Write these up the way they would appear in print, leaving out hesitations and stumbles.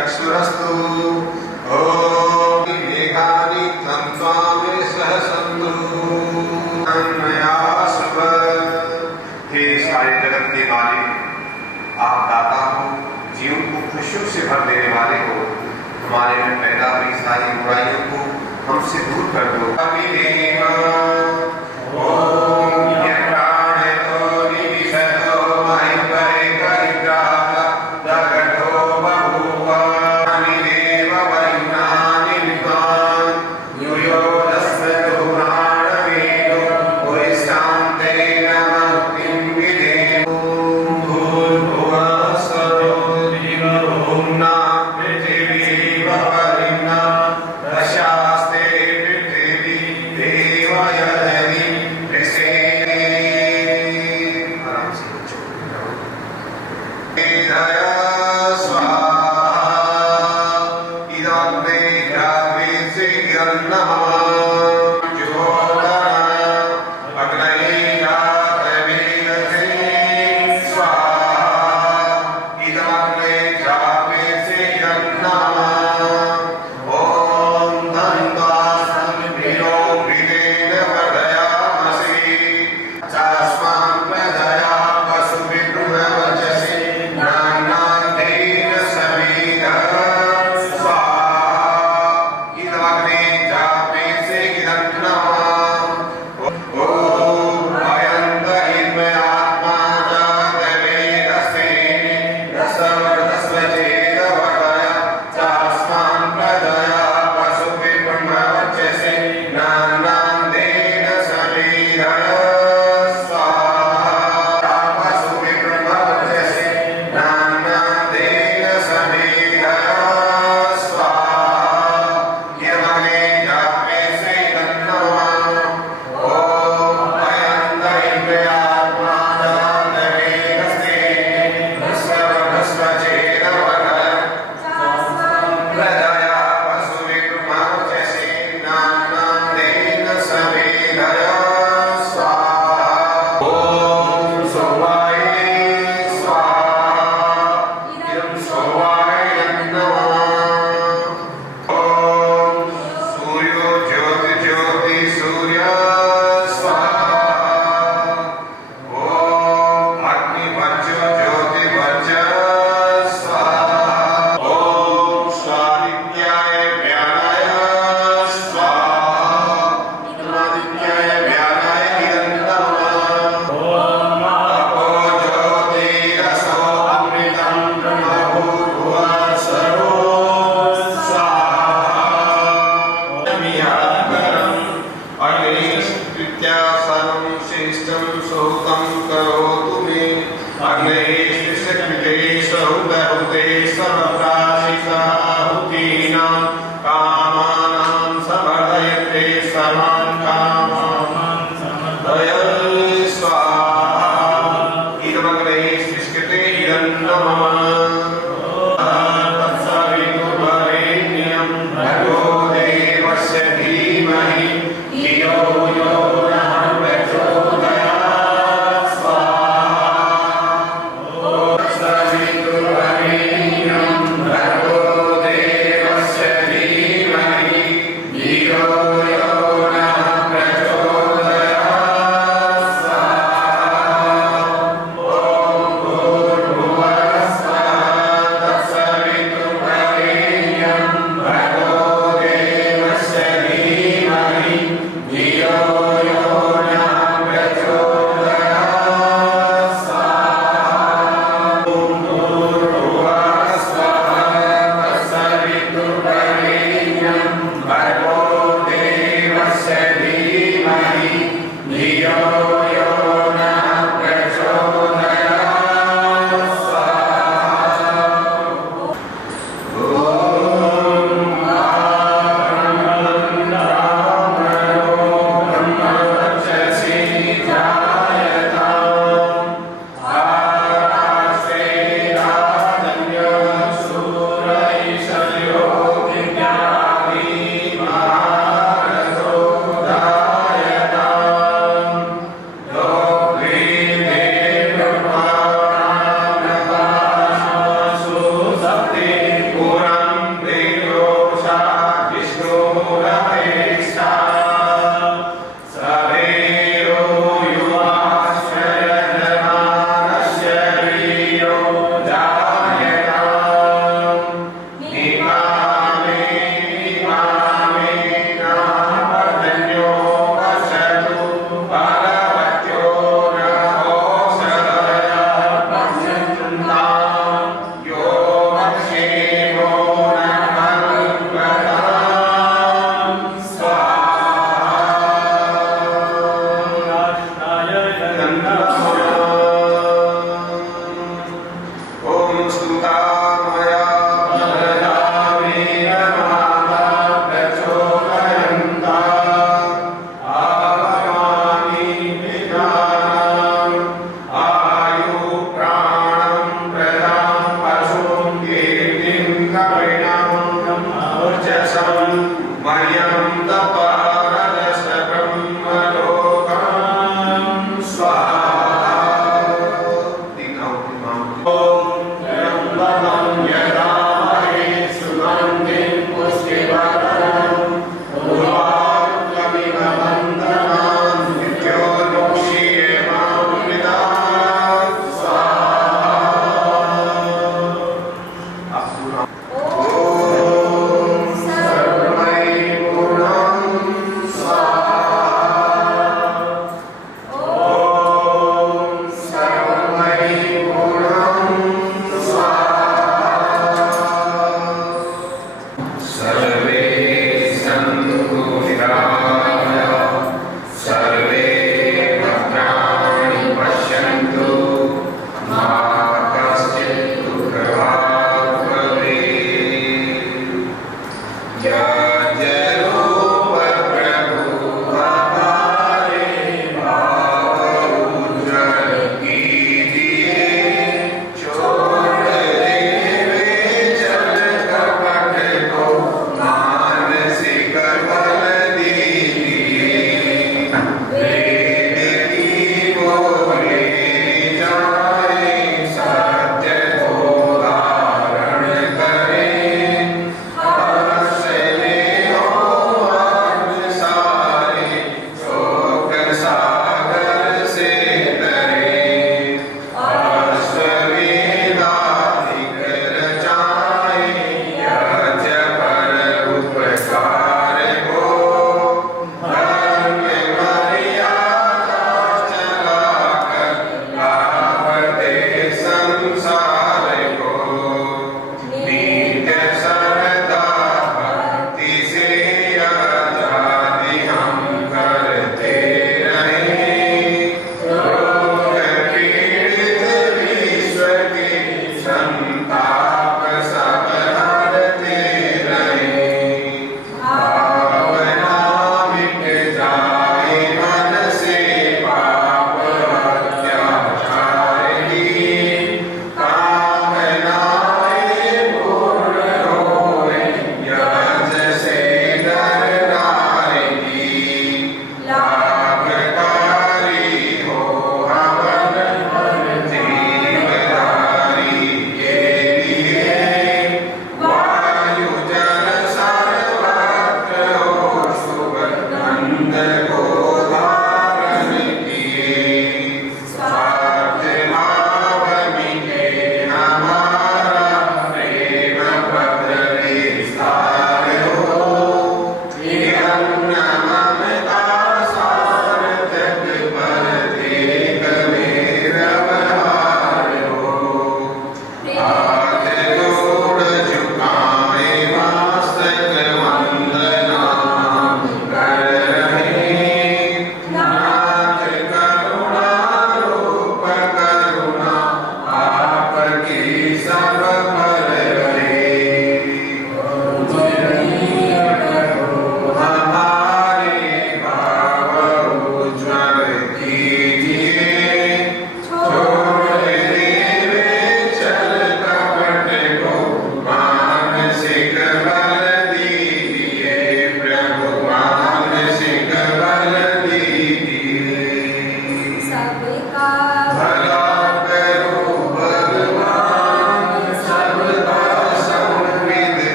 चक्षुरस्तु ओम मेघानि तन्त्वामे सह सन्तु अन्मया शुभ। हे सारे जगत के मालिक, आप दाता हो, जीवन को खुशियों से भर देने वाले हो। हमारे में पैदा हुई सारी बुराइयों को हमसे दूर कर दो। Bhagavad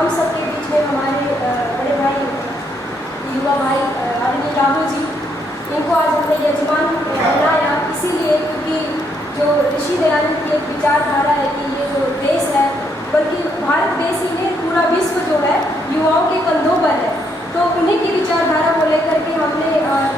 हम सबके बीच में हमारे बड़े भाई, युवा भाई आदरणीय राहुल जी, इनको आज हमने यजमान बनाया इसीलिए क्योंकि जो ऋषि दयानंद की एक विचारधारा है कि ये जो देश है, बल्कि भारत देश ही नहीं पूरा विश्व जो है युवाओं के कंधों पर है। तो उन्हीं की विचारधारा को लेकर के हमने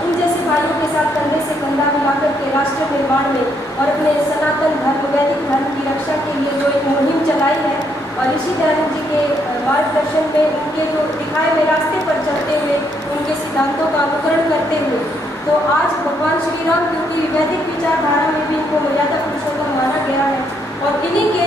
इन जैसे भाइयों के साथ कंधे से कंधा मिलाकर के राष्ट्र निर्माण में और अपने सनातन धर्म, वैदिक धर्म की रक्षा के लिए जो एक मुहिम चलाई है और ऋषि दयानंद जी के मार्गदर्शन में उनके जो दिखाए हुए रास्ते पर चलते हुए उनके सिद्धांतों का अनुकरण करते हुए तो आज भगवान श्री राम, क्योंकि वैदिक विचारधारा में भी इनको मर्यादा पुरुषोत्तम माना गया है और इन्हीं के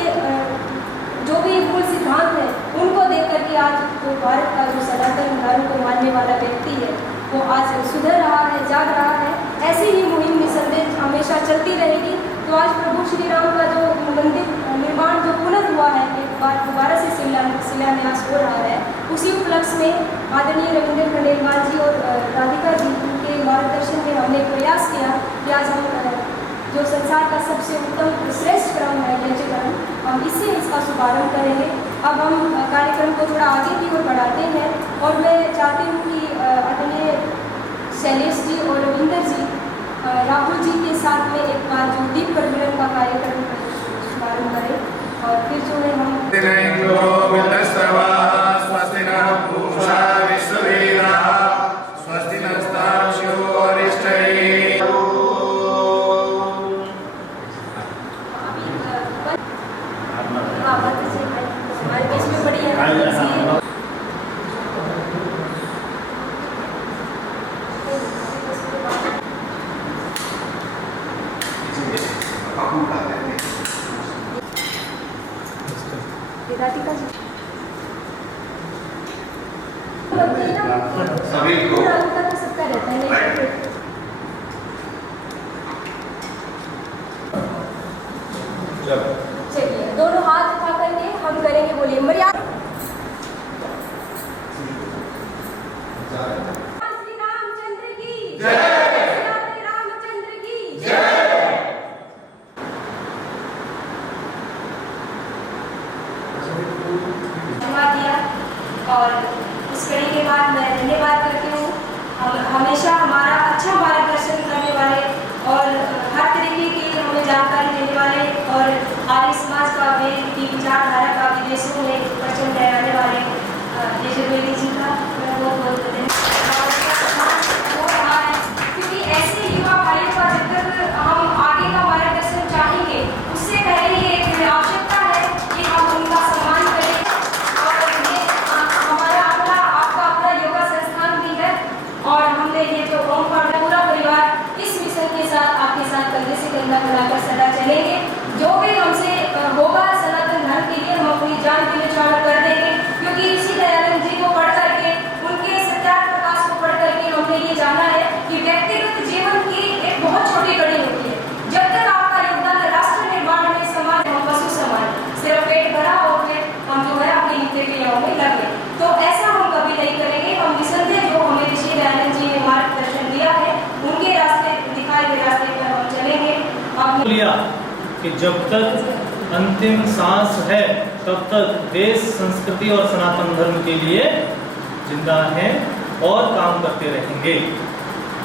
जो भी मूल सिद्धांत है उनको देख करके आज तो भारत का जो सनातन धर्म को मानने वाला व्यक्ति है वो आज सुधर रहा है, जाग रहा है। ऐसी ही मुहिम निसंदेह हमेशा चलती रहेगी। तो आज प्रभु श्री राम का जो मंदिर निर्माण जो पुनः हुआ है, एक बार दोबारा से शिलान्यास हो रहा है, उसी उपलक्ष्य में आदरणीय रविंद्र खंडेलवाल जी और राधिका जी के मार्गदर्शन में हमने प्रयास किया कि आज हम जो संसार का सबसे उत्तम श्रेष्ठ क्रम है यज्ञकर्म, हम इससे इसका शुभारंभ करेंगे। अब हम कार्यक्रम को थोड़ा आगे की ओर बढ़ाते हैं और मैं चाहती हूँ कि आदरणीय शैलेश जी और रविंदर जी राहुल जी के साथ में एक बार जो दीप प्रज्वलन का कार्यक्रम शुभारंभ करें और फिर जो है हम सभी को सबका रहता है। चलिए दोनों हाथ उठा करके हम करेंगे, बोलिए मर्यादा। श्री रामचंद्र की जय, श्री रामचंद्र की जय। दिया और इस कड़ी के बाद मैं धन्यवाद करती हूँ हमेशा हमारा अच्छा मार्गदर्शन करने वाले और हर तरीके की हमें जानकारी देने वाले और आर्य समाज का की विचारधारा का विदेशों में प्रचलन कराने वाले यजुर्वेदी जी का बहुत बहुत धन्यवाद हो रहा है, क्योंकि ऐसे युवा भाइयों का जब तक हम आगे का मार्गदर्शन चाहेंगे उससे पहले ही एक आवश्यकता है कि हम उनका सम्मान करें। और ये हमारा आपका अपना योगा संस्थान भी है और हमने ये जो ओम पूरा परिवार इस मिशन के साथ आपके साथ कंधे से कंधा मिलाकर सदा चलेंगे। जो भी हमसे होगा सनातन धर्म के लिए हम अपनी जान की न्यौछावर कर देंगे, क्योंकि ऋषि दयानंद जी को पढ़ करके उनके सत्यार्थ प्रकाश को पढ़ करके हमने ये जाना है कि व्यक्तिगत जीवन की एक बहुत छोटी कड़ी होती है। जब तक आपका योगदान राष्ट्र निर्माण में समाज हम पशु समान सिर्फ पेट भरा और फिर हम जो है अपनी नित्य क्रियाओं में लगे, तो ऐसा हम कभी नहीं करेंगे। हम निसंदेह जो हमें ऋषि दयानंद जी ने मार्गदर्शन दिया है उनके रास्ते दिखाए हुए रास्ते पर हम चलेंगे। कि जब तक अंतिम सांस है तब तक देश, संस्कृति और सनातन धर्म के लिए जिंदा हैं और काम करते रहेंगे।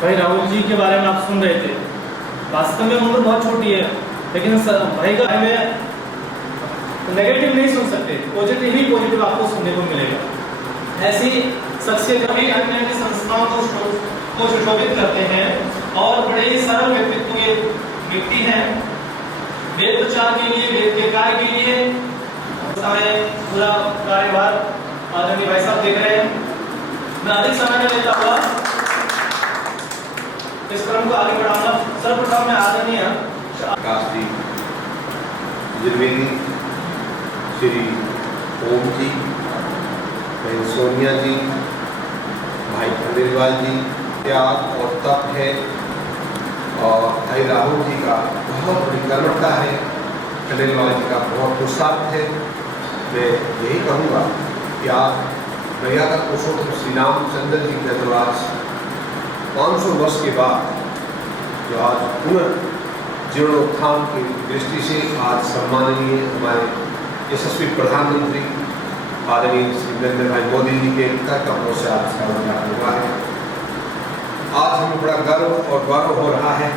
भाई राहुल जी के बारे में आप सुन रहे थे, वास्तव में उम्र बहुत छोटी है, लेकिन भाई का में नेगेटिव नहीं सुन सकते, पॉजिटिव ही पॉजिटिव आपको सुनने को मिलेगा। ऐसी शख्सियत भी अन्य संस्थाओं को सुशोभित करते हैं और बड़े ही सरल व्यक्तित्व के व्यक्ति हैं। वेद प्रचार के लिए, वेद के कार्य के लिए समय पूरा कार्यभार आदरणीय भाई साहब देख रहे हैं। मैं अधिक समय में लेता हुआ इस क्रम को आगे बढ़ाऊंगा। सर्वप्रथम मैं आदरणीय काशी यजुर्वेदी श्री ओम जी, बहन सोनिया जी, भाई खंडेलवाल जी, त्याग और तप है और भाई राहुल जी का बहुत बड़ी कर्मठता है, खंडेलवाल जी का बहुत पुरुषार्थ है। मैं यही कहूँगा कि आप मर्यादा पुरुषोत्तम श्री रामचंद्र जी का जो आज 500 वर्ष के बाद जो आज पुनः जीर्णोत्थान की दृष्टि से आज सम्माननीय हमारे यशस्वी प्रधानमंत्री आदरणीय श्री नरेंद्र भाई मोदी जी के कर्तव्यों से आज इसका उद्घाटन हुआ है। आज हमें बड़ा गर्व और गौरव हो रहा है।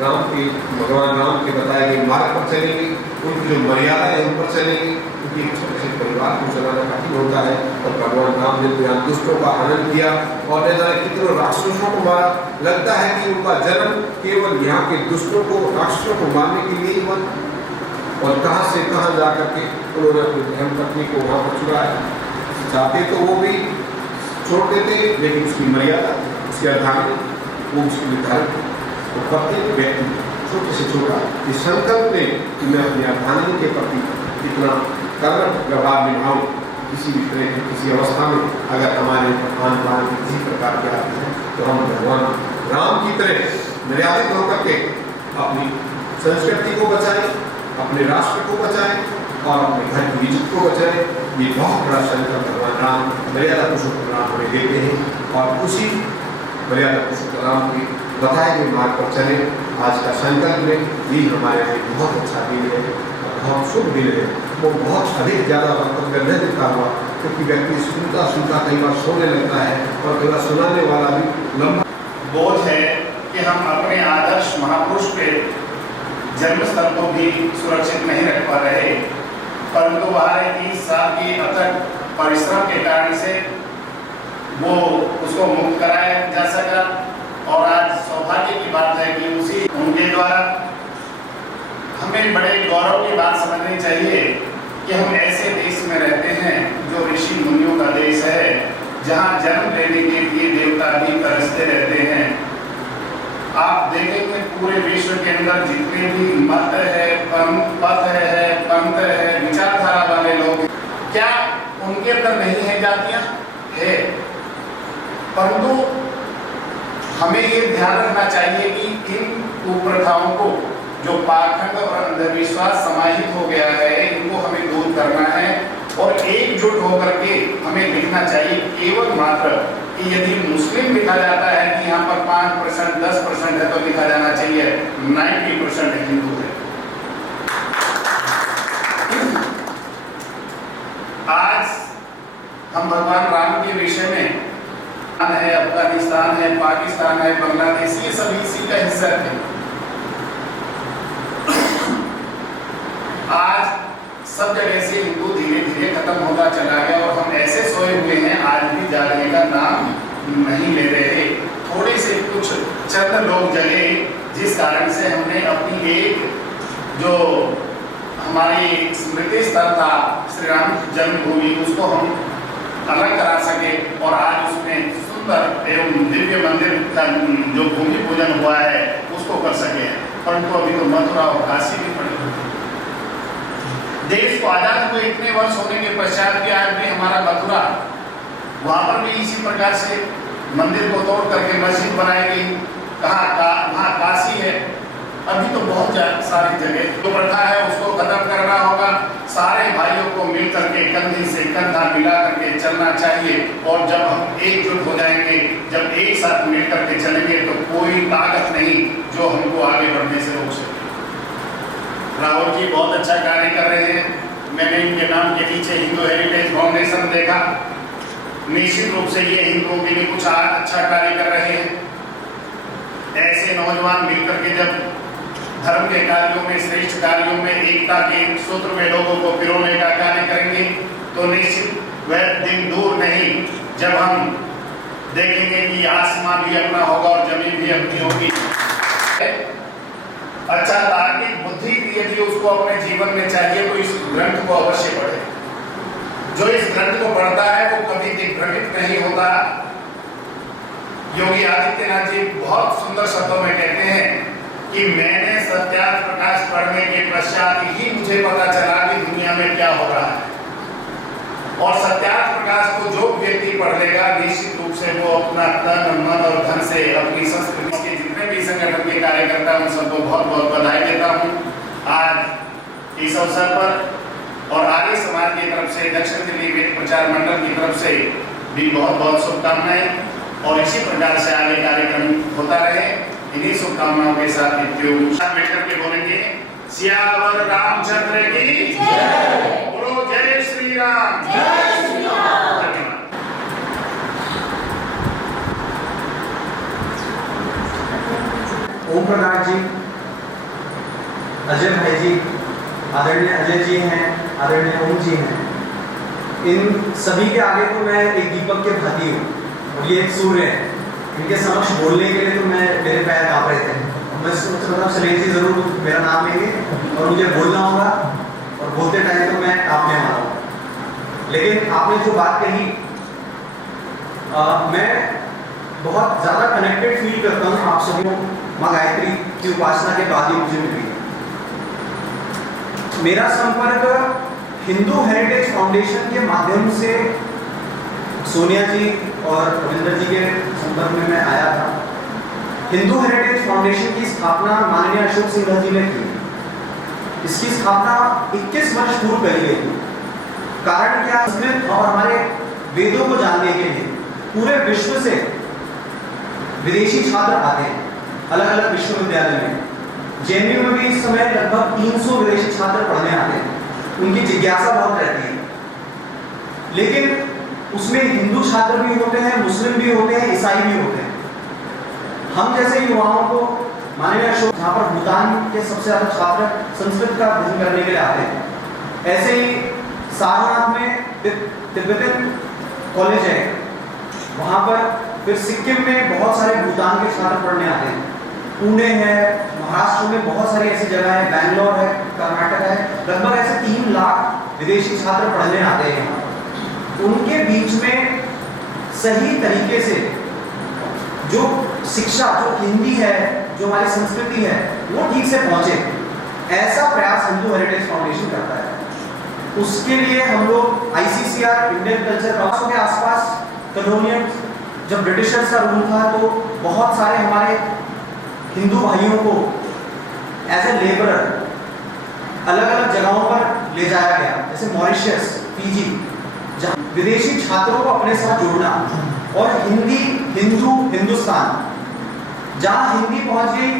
राम की भगवान राम के बताए गए मार्ग पर चलेंगे, उनकी जो मर्यादा है उन पर चलेंगे, क्योंकि एक छोटे से परिवार को चलाना कठिन होता है। और भगवान राम ने तो यहाँ दुष्टों का आनंद किया और न जाने कितने राक्षसों को मारा। लगता है कि उनका जन्म केवल यहाँ के दुष्टों को राक्षसों को मारने के लिए ही हुआ, और कहाँ से कहाँ जा करके उन्होंने अपनी धर्म पत्नी को वहाँ पर चुराया। चाहते तो वो भी छोड़ देते, लेकिन उसकी मर्यादा, उसकी अर्धांगिनी, वो उसकी निर्धारित तो प्रत्येक व्यक्ति छोटे से छोटा इस संकल्प में कि मैं अपनी अर्धांगिनी के प्रति कितना कर्म व्यवहार निभाऊं। किसी भी तरह की किसी अवस्था में अगर हमारे खान पान किसी प्रकार के आते हैं तो हम भगवान राम की तरह मर्यादित होकर के अपनी संस्कृति को बचाएं, अपने राष्ट्र को बचाएं और अपने घर की इज्जत को बचाएं। ये बहुत बड़ा संकल्प भगवान राम मर्यादा पुरुषोत्तम राम हमें देते हैं, और उसी मर्यादा पुरुषोत्तम राम की बताए गए मार्ग पर चले। आज का संकल्प में ये हमारे लिए बहुत अच्छा दिन है, बहुत शुभ दिन है। वो बहुत अधिक ज़्यादा वक्तव्य न देता हुआ, क्योंकि व्यक्ति सुनता सुनता कई बार सोने लगता है और कई बार सुनाने वाला भी लंबा बोझ है कि हम अपने आदर्श महापुरुष के जन्म स्थल को भी सुरक्षित नहीं रख पा रहे, परंतु हमारे 30 साल की अथक परिश्रम के कारण से वो उसको मुक्त कराया जा सका। और आज सौभाग्य की बात है कि उसी उनके द्वारा हमें बड़े गौरव की बात समझनी चाहिए कि हम ऐसे देश में रहते हैं जो ऋषि मुनियों का देश है, जहाँ जन्म लेने के लिए देवता भी तरसते रहते हैं। आप देखेंगे पूरे विश्व के अंदर जितने भी मत है, पथ है, पंथ है, विचारधारा वाले लोग, क्या उनके अंदर नहीं है जातियां? है, परंतु हमें ये ध्यान रखना चाहिए कि इन कुप्रथाओं को, जो पाखंड और अंधविश्वास समाहित हो गया है, इनको हमें दूर करना है और एकजुट होकर के हमें लिखना चाहिए केवल मात्र कि यदि मुस्लिम लिखा जाता है कि यहाँ पर 5%, 10% है, तो लिखा जाना चाहिए 90% हिंदू है। आज हम भगवान राम के विषय में है, अफगानिस्तान है, पाकिस्तान है, बांग्लादेश, ये सभी इसी का हिस्सा थे। आज सब जगह से हिंदू धीरे धीरे खत्म होता चला गया और हम ऐसे सोए हुए हैं, आज भी जागने का नाम नहीं ले रहे। थोड़े से कुछ चंद लोग जगे, जिस कारण से हमने अपनी एक जो हमारी स्मृति स्थल था श्री राम जन्मभूमि, उसको हम अलग करा सके और आज उसमें सुंदर एवं दिव्य मंदिर का जो भूमि पूजन हुआ है उसको कर सके। परंतु अभी तो मथुरा और काशी भी पड़ी हुई है। देश को आजाद हुए इतने वर्ष होने के पश्चात भी आज भी हमारा मथुरा, वहां पर भी इसी प्रकार से मंदिर को तोड़ करके मस्जिद बनाई गई। वहाँ काशी है, अभी तो बहुत सारी जगह जो प्रथा है उसको खत्म करना होगा। सारे भाइयों को मिल करके कंधे से कंधा मिला करके चलना चाहिए, और जब हम एकजुट हो जाएंगे, जब एक साथ मिल करके चलेंगे, तो कोई ताकत नहीं जो हमको आगे बढ़ने से रोक सके। राहुल जी बहुत अच्छा कार्य कर रहे हैं। मैंने इनके नाम के पीछे हिंदू हेरिटेज फाउंडेशन देखा। निश्चित रूप से ये हिंदुओं के लिए कुछ अच्छा कार्य कर रहे हैं। ऐसे नौजवान मिलकर के जब धर्म के कार्यों में, श्रेष्ठ कार्यों में, एकता के सूत्र में लोगों को पिरोने का कार्य करेंगे, तो निश्चित वह दिन दूर नहीं जब हम देखेंगे कि आसमां भी अपना होगा और जमीन भी अपनी होगी। अच्छा तार्किक बुद्धि भी यदि उसको अपने जीवन में चाहिए तो इस ग्रंथ को अवश्य पढ़े। जो इस ग्रंथ को पढ़ता है वो कभी दिग्भ्रमित नहीं होता। योगी आदित्यनाथ जी बहुत सुंदर शब्दों में कहते हैं कि मैंने सत्यार्थ प्रकाश पढ़ने के पश्चात ही मुझे पता चला कि दुनिया में क्या हो रहा है। और सत्यार्थ प्रकाश को जो व्यक्ति पढ़ लेगा, निश्चित रूप से वो अपना तन, मन और धन से अपनी संस्कृति के जितने भी संगठन के कार्यकर्ता उन सबको बहुत बहुत बधाई देता हूँ। आज इस अवसर पर और आर्य समाज की तरफ से, दक्षिण दिल्ली वेद प्रचार मंडल की तरफ से भी बहुत बहुत शुभकामनाएं, और इसी प्रकार से आगे कार्यक्रम होता रहे। इन्हीं शुभकामनाओं के साथ मिलकर के बोलेंगे सियावर रामचंद्र की जय। बोलो जय श्री राम। जय श्री राम। धन्यवाद। ओम प्रकाश जी, अजय भाई जी, आदरणीय अजय जी हैं, आदरणीय ओम जी हैं, इन सभी के आगे तो मैं एक दीपक के भांति हूँ और ये एक सूर्य है। इनके समक्ष बोलने के लिए तो मेरे पैर कांप रहे थे। मैं मतलब सलेम जी जरूर मेरा नाम लेंगे और मुझे बोलना होगा और बोलते टाइम तो मैं कांपने वाला हूँ। लेकिन आपने जो बात कही मैं बहुत ज़्यादा कनेक्टेड फील करता हूँ आप सभी को माँ गायत्री की उपासना के बाद ही मुझे मिली। मेरा संपर्क हिंदू हेरिटेज फाउंडेशन के माध्यम से सोनिया जी और रविंद्र जी के संपर्क में मैं आया था। हिंदू हेरिटेज फाउंडेशन की स्थापना माननीय अशोक सिंघल जी ने की। इसकी स्थापना 21 वर्ष पूर्व करी गई थी। कारण क्या, संस्कृत और हमारे वेदों को जानने के लिए पूरे विश्व से विदेशी छात्र आते हैं अलग अलग विश्वविद्यालय में। जेएनयू में भी इस समय लगभग 300 विदेशी छात्र पढ़ने आते हैं। उनकी जिज्ञासा बहुत रहती है। लेकिन उसमें हिंदू छात्र भी होते हैं, मुस्लिम भी होते हैं, ईसाई भी होते हैं। हम जैसे युवाओं को माननीय अशोक, जहाँ पर भूटान के सबसे ज्यादा छात्र संस्कृत का अध्ययन करने के लिए आते हैं, ऐसे ही सारनाथ में तिब्बतन कॉलेज है, वहाँ पर फिर सिक्किम में बहुत सारे भूटान के छात्र पढ़ने आते हैं। पुणे है, महाराष्ट्र में बहुत सारी ऐसी जगह है, बैंगलोर है, कर्नाटक है, लगभग ऐसे 3 लाख विदेशी छात्र पढ़ने आते हैं यहाँ। उनके बीच में सही तरीके से जो शिक्षा, जो हिंदी है, जो हमारी संस्कृति है, वो ठीक से पहुंचे, ऐसा प्रयास हिंदू हेरिटेज फाउंडेशन करता है। उसके लिए हम लोग ICCR इंडियन कल्चर काउंसिल के आसपास कॉलोनियल, जब ब्रिटिशर्स का रूल था तो बहुत सारे हमारे हिंदू भाइयों को एज ए लेबरर अलग अलग जगहों पर ले जाया गया, जैसे मॉरिशस, फिजी, जहाँ विदेशी छात्रों को अपने साथ जोड़ना और हिंदी, हिंदू, हिंदुस्तान, जहाँ हिंदी पहुंच गई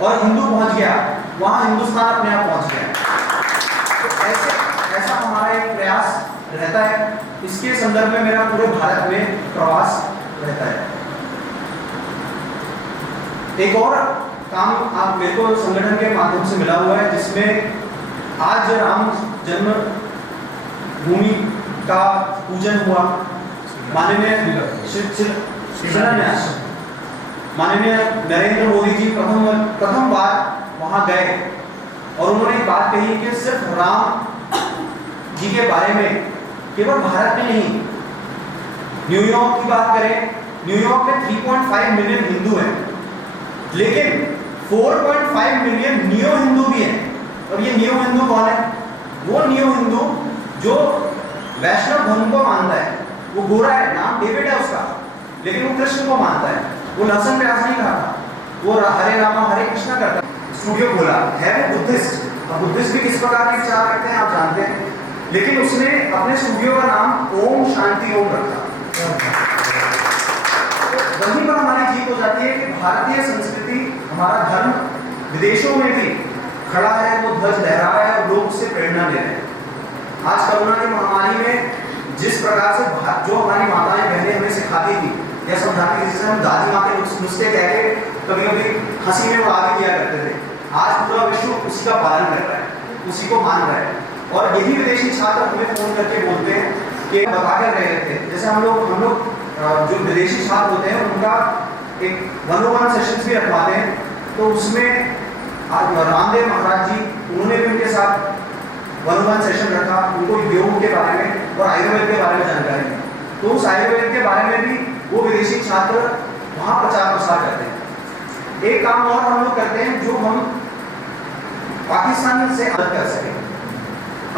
और हिंदू पहुंच गया, वहाँ हिंदुस्तान अपने आप पहुंच गया। तो ऐसा हमारा एक प्रयास रहता है। इसके संदर्भ में मेरा पूरे भारत में प्रवास रहता है। एक और काम आप मेरे को संगठन के माध्यम से मिला हुआ है, जिसमें आज राम जन्म भूमि का पूजन हुआ। माननीय माननीय नरेंद्र मोदी जी प्रथम बार वहां गए और उन्होंने एक बात कही कि सिर्फ राम जी के बारे में केवल भारत में नहीं, न्यूयॉर्क की बात करें, न्यूयॉर्क में 3.5 मिलियन हिंदू हैं, लेकिन 4.5 मिलियन नियो हिंदू भी हैं। और ये नियो हिंदू कौन है? वो नियो हिंदू जो वैष्णव धर्म को मानता है। वो गोरा है, नाम डेविड है उसका, लेकिन वो कृष्ण को मानता है। वो लहसुन प्याज नहीं खाता, वो हरे रामा हरे कृष्णा करता है। स्टूडियो खोला है, वो बुद्धिस्ट। अब बुद्धिस्ट भी किस प्रकार के विचार रखते हैं आप जानते हैं, लेकिन उसने अपने स्टूडियो का नाम ओम शांति ओम रखा। वहीं पर हमारी जीत हो जाती है कि भारतीय संस्कृति, हमारा धर्म विदेशों में भी खड़ा है, वो ध्वज लहरा रहा है और लोग उससे प्रेरणा ले रहे हैं। आज कोरोना की महामारी में जिस प्रकार से जो हमारी माताएं बहनें हमें सिखाती थी या समझाती थी, जिसे हम दादी माँ के नुस्खे कह के कभी कभी हंसी में वो आगे किया करते थे, आज पूरा विश्व उसी का पालन कर रहा है, उसी को मान रहा है। और यही विदेशी छात्र हमें फोन करके बोलते हैं कि बता कर रहे थे, जैसे हम लोग जो विदेशी छात्र होते हैं उनका एक 1-on-1 सेशंस भी रखवाते हैं। तो उसमें आज रामदेव महाराज जी, उन्होंने भी उनके साथ 1-on-1 सेशन रखा, उनको योग के बारे में और आयुर्वेद के बारे में जानकारी दी। तो उस आयुर्वेद के बारे में भी वो विदेशी छात्र वहाँ प्रचार प्रसार करते हैं। एक काम और हम लोग करते हैं जो हम पाकिस्तान से अलग कर सकें।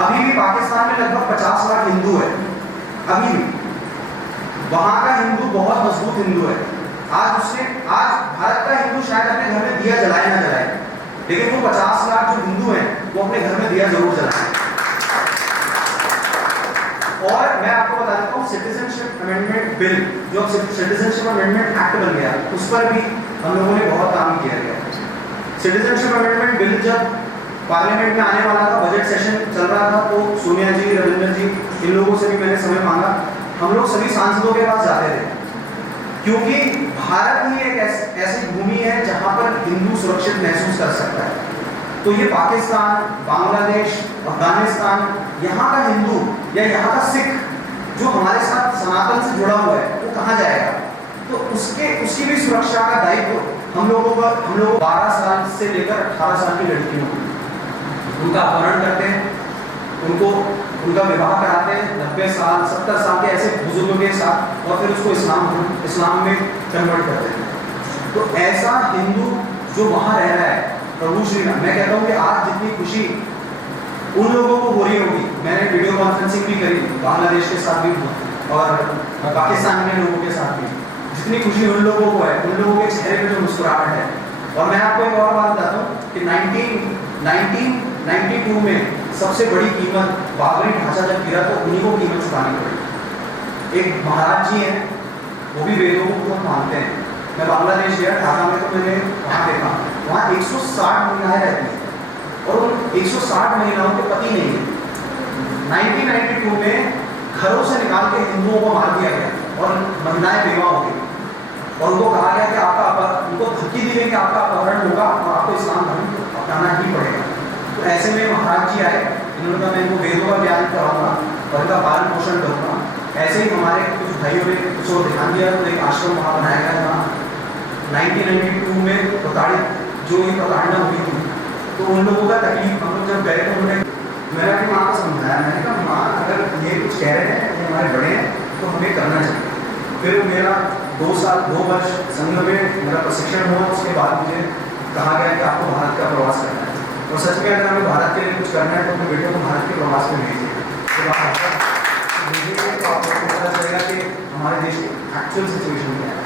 अभी भी पाकिस्तान में लगभग 50 लाख हिंदू है, अभी भी वहां का हिंदू बहुत मजबूत हिंदू है। आज भारत का हिंदू शायद अपने घर में दिया जलाए ना जलाए, लेकिन वो 50 लाख जो हिंदू हैं वो अपने घर में दिया जरूर जलाए। और मैं आपको बता देता हूँ, सिटीजनशिप अमेंडमेंट बिल, जो सिटीजनशिप अमेंडमेंट एक्ट बन गया, उस पर भी हम लोगों ने बहुत काम किया गया। सिटीजनशिप अमेंडमेंट बिल जब पार्लियामेंट में आने वाला था, बजट सेशन चल रहा था, तो सोनिया जी, रविंदर जी, इन लोगों से भी मैंने समय मांगा। हम लोग सभी सांसदों के पास जाते थे, क्योंकि भारत ही एक ऐसी भूमि है जहां पर हिंदू सुरक्षित महसूस कर सकता है। तो ये पाकिस्तान, बांग्लादेश, अफगानिस्तान, यहाँ का हिंदू या यहाँ का सिख जो हमारे साथ सनातन से जुड़ा हुआ है, वो कहाँ जाएगा? तो उसकी भी सुरक्षा का दायित्व हम लोग 12 साल से लेकर 18 साल की लड़कियों को उनका अपहरण करते हैं, उनका विवाह कराते हैं 90 साल 70 साल के ऐसे बुजुर्गों के साथ, और फिर उसको इस्लाम में कन्वर्ट करते हैं। तो ऐसा हिंदू जो वहाँ रह रहा है, प्रभु श्री राम, मैं कहता हूँ कि आज जितनी खुशी उन लोगों को हो रही होगी, मैंने वीडियो कॉन्फ्रेंसिंग भी करी बांग्लादेश के साथ भी और पाकिस्तान के लोगों के साथ भी, जितनी खुशी उन लोगों को है, उन लोगों के चेहरे पे जो मुस्कुराहट है। और मैं आपको एक और बात बताता हूँ कि 1992 में सबसे बड़ी कीमत बाबरी ढांचा जब गिरा तो उन्हीं को कीमत चुकानी पड़ी। एक महाराज जी हैं, वो भी वेदों को बहुत मानते हैं। मैं बांग्लादेश गया, ढाका में, तो मैंने वहाँ देखा, वहाँ 160 महिलाएं रहती हैं और उन 160 महिलाओं के पति नहीं है। 1992 में घरों से निकाल के हिंदुओं को मार दिया गया और महिलाएं बेवा हो गई, और उनको कहा गया कि उनको धमकी दी गई कि आपका अपहरण होगा और आपको इस्लाम धर्म अपनाना ही पड़ेगा। तो ऐसे में महाराज जी आए, इन्होंने कहा मैं इनको वेदों का ज्ञान कराऊंगा और इनका पालन पोषण करूँगा। ऐसे ही हमारे कुछ भाइयों ने कुछ और ध्यान दिया, तो एक आश्रम वहाँ बनाया गया जहाँ 1992 में प्रताड़ित जो ये प्रताड़ना हुई थी, तो उन लोगों का तकलीफ हम लोग जब गए तो मैंने अपनी माँ को समझाया, मैंने कहा माँ अगर ये कुछ कह रहे हैं, ये हमारे बड़े हैं, तो हमें करना चाहिए। फिर मेरा 2 वर्ष संघ में मेरा प्रशिक्षण हुआ, उसके बाद मुझे कहा गया कि आपको भारत का प्रवास करना है, और सच में अगर हमें भारत के लिए कुछ करना है तो अपने बेटों को भारत के प्रवास में भेजिए। तो आप लोगों को पता चलेगा कि हमारे देश की एक्चुअल सिचुएशन क्या है।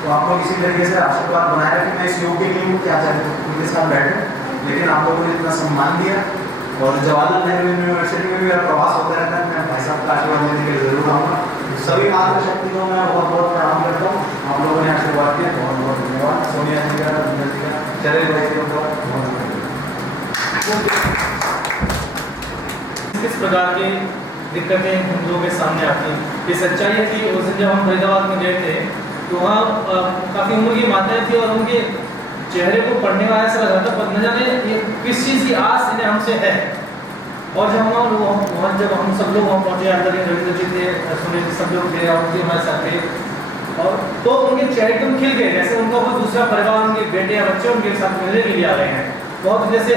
तो आप लोग इसी तरीके से आशीर्वाद बनाए रखें। मैं इस योग के लिए हूँ, क्या चाहे तो उनके साथ बैठे, लेकिन आप लोगों ने इतना सम्मान दिया। और जवाहरलाल नेहरू यूनिवर्सिटी में भी मेरा प्रवास होता रहता है, मैं भाई साहब का आशीर्वाद लेने के लिए जरूर आऊँगा। सभी मातृशक्ति को मैं बहुत बहुत प्रणाम करता हूँ। आप लोगों ने आशीर्वाद दिया, बहुत बहुत धन्यवाद। सोनिया जी का, रविंदर जी का, चले भाई जी का बहुत किस प्रकार की दिक्कतें हिंदुओं के सामने आती हैं। ये सच्चाई है कि उस दिन जब हम फरीदाबाद में गए थे तो वहाँ काफ़ी उम्र की माताएं थी और उनके चेहरे को पढ़ने वाला ऐसा लग रहा था, पर न जाने ये किस चीज़ की आस इन्हें हमसे है। और जब हम सब लोग वहाँ पहुँचे, अंदर रविंद्र जी थे, सुनील जी, सब लोग थे, और जी हमारे साथ थे, और तो उनके चेहरे एकदम खिल गए, जैसे उनका कोई दूसरा परिवार, उनके बेटे या बच्चे उनके साथ मिलने के लिए आ रहे हैं। बहुत जैसे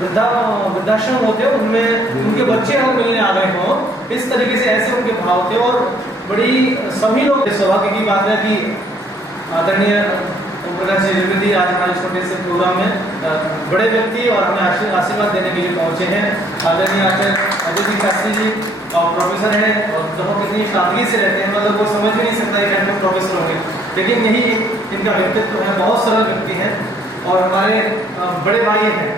वृद्धाश्रम होते हैं, उनमें उनके बच्चे अगर मिलने आ गए हों, इस तरीके से ऐसे उनके भाव थे। और बड़ी सभी लोग सौभाग्य की बात है कि आदरणीय प्रकाश जी द्विवेदी आज हमारे छोटे से प्रोग्राम में बड़े व्यक्ति और हमें आशीर्वाद देने के लिए पहुंचे हैं। आदरणीय आचार्य अजय जी शास्त्री जी और प्रोफेसर हैं, और लोग कितनी सादगी से रहते हैं, मतलब कोई समझ भी नहीं सकता है कि प्रोफेसर होंगे, लेकिन यही इनका व्यक्तित्व है। बहुत सरल व्यक्ति हैं और हमारे बड़े भाई हैं।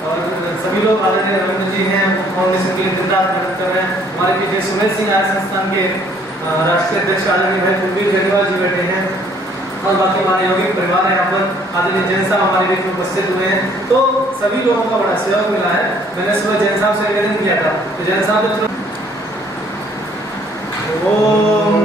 और सभी लोग आदरणीय रविंद्र जी हैं, फाउंडेशन के लिए दिन रात मेहनत कर रहे हैं। हमारे पीछे सुमेर सिंह आर्य संस्थान के राष्ट्रीय अध्यक्ष आदरणीय भाई कुलबीर जरीवाल जी बैठे हैं, और बाकी हमारे योगी परिवार है। यहाँ पर आदरणीय जैन साहब हमारे बीच में उपस्थित हुए हैं। तो सभी लोगों का बड़ा सहयोग मिला है। मैंने सुबह जैन साहब से निवेदन किया था, तो जैन साहब ने ओम